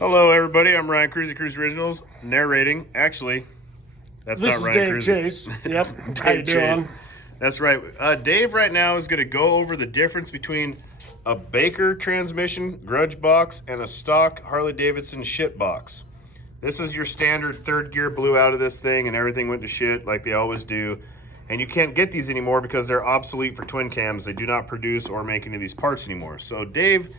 Hello, everybody. I'm Ryan Cruzy, Cruise Originals, narrating. Actually, that's This not is Ryan Dave Cruzy. Chase. Yep. How you Dave Chase. doing? That's right. Dave right now is going to go over the difference between a Baker transmission grudge box and a stock Harley Davidson shit box. This is your standard third gear blew out of this thing and everything went to shit like they always do. And you can't get these anymore because they're obsolete for twin cams. They do not produce or make any of these parts anymore. So Dave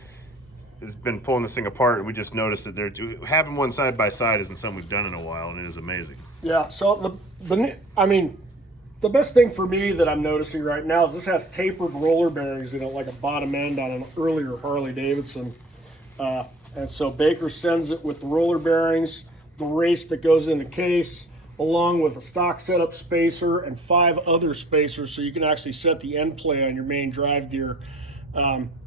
has been pulling this thing apart, and we just noticed that having one side by side isn't something we've done in a while, and it is amazing. Yeah. So the best thing for me that I'm noticing right now is this has tapered roller bearings in it, like a bottom end on an earlier Harley Davidson. And so Baker sends it with the roller bearings, the race that goes in the case, along with a stock setup spacer and 5 other spacers, so you can actually set the end play on your main drive gear.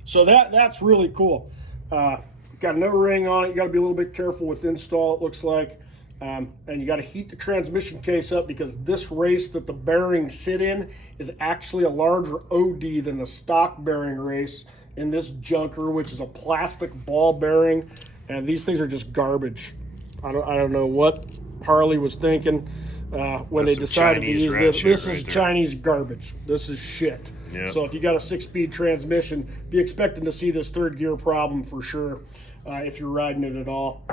So that's really cool. Got no ring on it. You got to be a little bit careful with install, it looks like. And you got to heat the transmission case up because this race that the bearings sit in is actually a larger OD than the stock bearing race in this junker, which is a plastic ball bearing. And these things are just garbage. I don't know what Harley was thinking when they decided to use this. This is Chinese garbage. This is shit. Yep. So if you got a 6-speed transmission, be expecting to see this third gear problem for sure if you're riding it at all.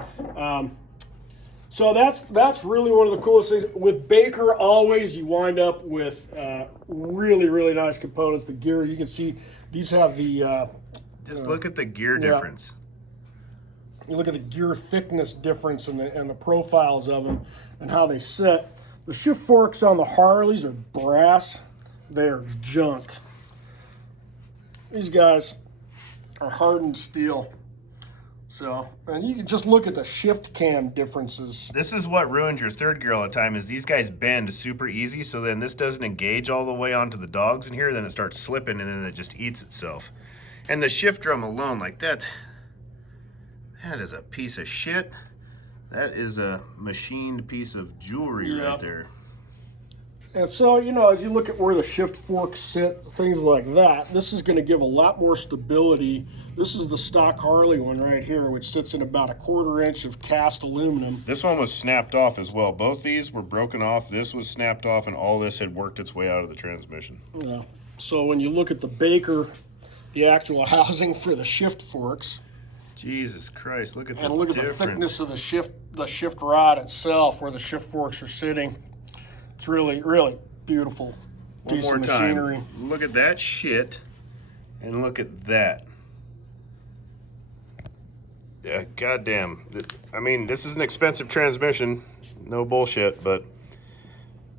So that's really one of the coolest things. With Baker, always you wind up with really nice components. The gear, you can see these have the... Just look at the gear difference. You look at the gear thickness difference and the profiles of them and how they set. The shift forks on the Harleys are brass. They're junk. These guys are hardened steel. So, and you can just look at the shift cam differences. This is what ruins your third gear all the time is these guys bend super easy, so then this doesn't engage all the way onto the dogs in here, then it starts slipping and then it just eats itself. And the shift drum alone, like that is a piece of shit. That is a machined piece of jewelry right there. And so, as you look at where the shift forks sit, things like that, this is going to give a lot more stability. This is the stock Harley one right here, which sits in about 1/4 inch of cast aluminum. This one was snapped off as well. Both these were broken off. This was snapped off, and all this had worked its way out of the transmission. Yeah. So when you look at the Baker, the actual housing for the shift forks, Jesus Christ, look at and look at the thickness of the shift rod itself, where the shift forks are sitting. It's really beautiful, decent machinery. Look at that shit, and look at that. Yeah, goddamn. I mean, this is an expensive transmission, no bullshit, but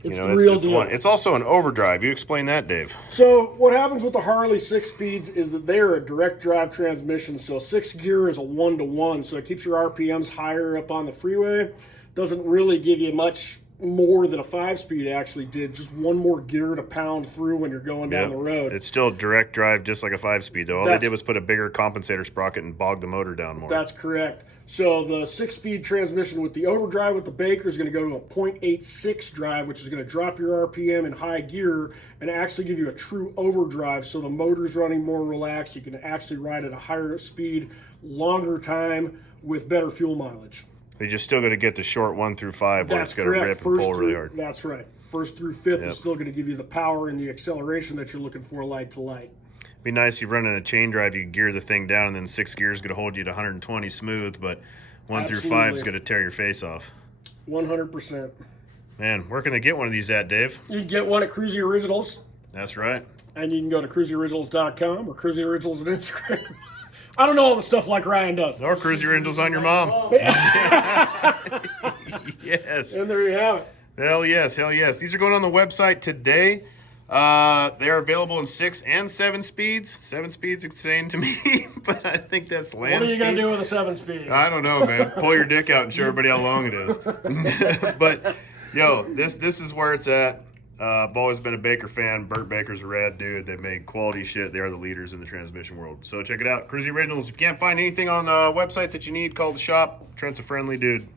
it's the real deal. It's also an overdrive. You explain that, Dave. So what happens with the Harley 6-speeds is that they're a direct drive transmission. So 6 gear is a 1-to-1, so it keeps your RPMs higher up on the freeway. Doesn't really give you much more than a 5-speed actually did. Just one more gear to pound through when you're going down the road. It's still direct drive just like a 5-speed though. All they did was put a bigger compensator sprocket and bog the motor down more. That's correct. So the 6-speed transmission with the overdrive with the Baker is going to go to a 0.86 drive, which is going to drop your RPM in high gear and actually give you a true overdrive. So the motor's running more relaxed. You can actually ride at a higher speed, longer time with better fuel mileage. You're just still going to get the short 1 through 5 where it's going to rip and pull really hard. That's right. 1st through 5th is still going to give you the power and the acceleration that you're looking for light to light. Be nice if you run in a chain drive, you gear the thing down, and then 6 gears going to hold you to 120 smooth, but 1 through 5 is going to tear your face off. 100%. Man, where can they get one of these at, Dave? You can get one at Cruzy Originals. That's right. And you can go to cruzyoriginals.com or Cruzy Originals on Instagram. I don't know all the stuff like Ryan does. Or Cruzy Originals on your mom. Yes. And there you have it. Hell yes. These are going on the website today. They're available in 6 and 7 speeds. 7 speeds insane to me, but I think that's land speed. What are you going to do with a 7-speed? I don't know, man. Pull your dick out and show everybody how long it is. But, yo, this is where it's at. I've always been a Baker fan. Burt Baker's a rad dude. They make quality shit. They are the leaders in the transmission world. So check it out. Cruzy Originals. If you can't find anything on the website that you need, call the shop. Trent's a friendly dude.